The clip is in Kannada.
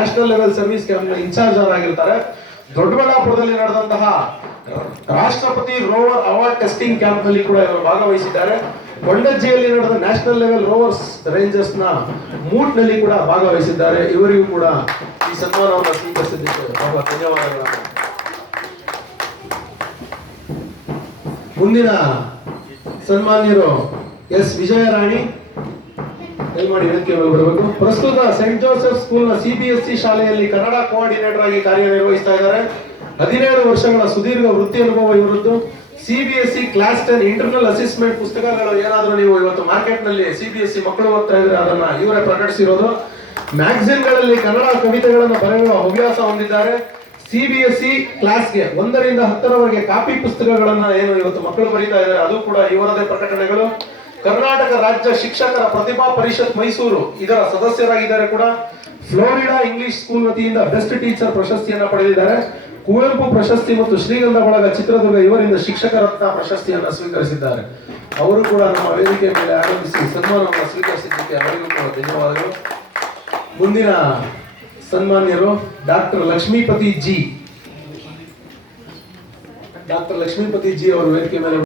National level service camp in charge ಆಗಿರ್ತಾರೆ. ದೊಡ್ಡಬಳ್ಳಾಪುರದಲ್ಲಿ ನಡೆದಂತಹ ರಾಷ್ಟ್ರಪತಿ ರೋವರ್ ಅವಾರ್ಡ್ ಟೆಸ್ಟಿಂಗ್ ಕ್ಯಾಂಪ್ ನಲ್ಲಿ ಕೂಡ ಇವರು ಭಾಗವಹಿಸಿದ್ದಾರೆ. ಕೊಂಡಜ್ಜಿಯಲ್ಲಿ ನಡೆದ ನ್ಯಾಷನಲ್ ಲೆವೆಲ್ ರೋವರ್ಸ್ ರೇಂಜರ್ಸ್ ನ ಮೂಟ್ ನಲ್ಲಿ ಕೂಡ ಭಾಗವಹಿಸಿದ್ದಾರೆ. ಇವರಿಗೂ ಕೂಡ ಈ ಸನ್ಮಾನವನ್ನು ಸ್ವೀಕರಿಸಿದ್ದಕ್ಕೆ ಬಹಳ ಧನ್ಯವಾದಗಳನ್ನು. ಮುಂದಿನ ಸನ್ಮಾನ್ಯರು ಎಸ್ ವಿಜಯರಾಣಿ ದಯಮಾಡಿ ವೇದಿಕೆ ಮೇಲೆ ಬರಬೇಕು. ಪ್ರಸ್ತುತ ಸೆಂಟ್ ಜೋಸೆಫ್ ಸ್ಕೂಲ್ ನ CBSE ಶಾಲೆಯಲ್ಲಿ ಕನ್ನಡ ಕೋಆರ್ಡಿನೇಟರ್ ಆಗಿ ಕಾರ್ಯನಿರ್ವಹಿಸ್ತಾ ಇದ್ದಾರೆ. 17 ವರ್ಷಗಳ ಸುದೀರ್ಘ ವೃತ್ತಿ ಅನುಭವ ಇವರದ್ದು. CBSE ಕ್ಲಾಸ್ 10 ಇಂಟರ್ನಲ್ ಅಸೆಸ್ಮೆಂಟ್ ಪುಸ್ತಕಗಳು ಏನಾದರೂ ನೀವು ಇವತ್ತು ಮಾರ್ಕೆಟ್ ನಲ್ಲಿ CBSE ಮಕ್ಕಳು ಓದ್ತಾ ಇದ್ರೆ ಅದನ್ನ ಇವರೇ ಪ್ರಕಟಿಸಿರೋದು. ಮ್ಯಾಗಝಿನ್ ಗಳಲ್ಲಿ ಕನ್ನಡ ಕವಿತೆಗಳನ್ನು ಬರೆಯುವ ಹವ್ಯಾಸ ಹೊಂದಿದ್ದಾರೆ. CBSE ಕ್ಲಾಸ್ಗೆ 1 ರಿಂದ 10ರವರೆಗೆ ಕಾಪಿ ಪುಸ್ತಕಗಳನ್ನ ಏನು ಇವತ್ತು ಮಕ್ಕಳು ಬರೀತಾ ಇದ್ದಾರೆ ಅದು ಕೂಡ ಇವರದೇ ಪ್ರಕಟಣೆಗಳು. ಕರ್ನಾಟಕ ರಾಜ್ಯ ಶಿಕ್ಷಕರ ಪ್ರತಿಭಾ ಪರಿಷತ್ ಮೈಸೂರು ಇದರ ಸದಸ್ಯರಾಗಿದ್ದಾರೆ ಕೂಡ. ಫ್ಲೋರಿಡಾ ಇಂಗ್ಲಿಷ್ ಸ್ಕೂಲ್ ವತಿಯಿಂದ ಬೆಸ್ಟ್ ಟೀಚರ್ ಪ್ರಶಸ್ತಿಯನ್ನ ಪಡೆದಿದ್ದಾರೆ. ಕುವೆಂಪು ಪ್ರಶಸ್ತಿ ಮತ್ತು ಶ್ರೀಗಂಧ ಬಳಗ ಚಿತ್ರದುರ್ಗ ಇವರಿಂದ ಶಿಕ್ಷಕ ರತ್ನ ಪ್ರಶಸ್ತಿಯನ್ನ ಸ್ವೀಕರಿಸಿದ್ದಾರೆ. ಅವರು ಕೂಡ ನಮ್ಮ ವೇದಿಕೆ ಮೇಲೆ ಆಗಮಿಸಿ ಸನ್ಮಾನವನ್ನು ಸ್ವೀಕರಿಸಿದ್ದಕ್ಕೆ ಅವರಿಗೂ ಕೂಡ ಧನ್ಯವಾದಗಳು. ಮುಂದಿನ ಸನ್ಮಾನ್ಯರು ಡಾಕ್ಟರ್ ಲಕ್ಷ್ಮೀಪತಿ ಜಿ ಅವರು ವೇದಿಕೆ ಮೇಲೆ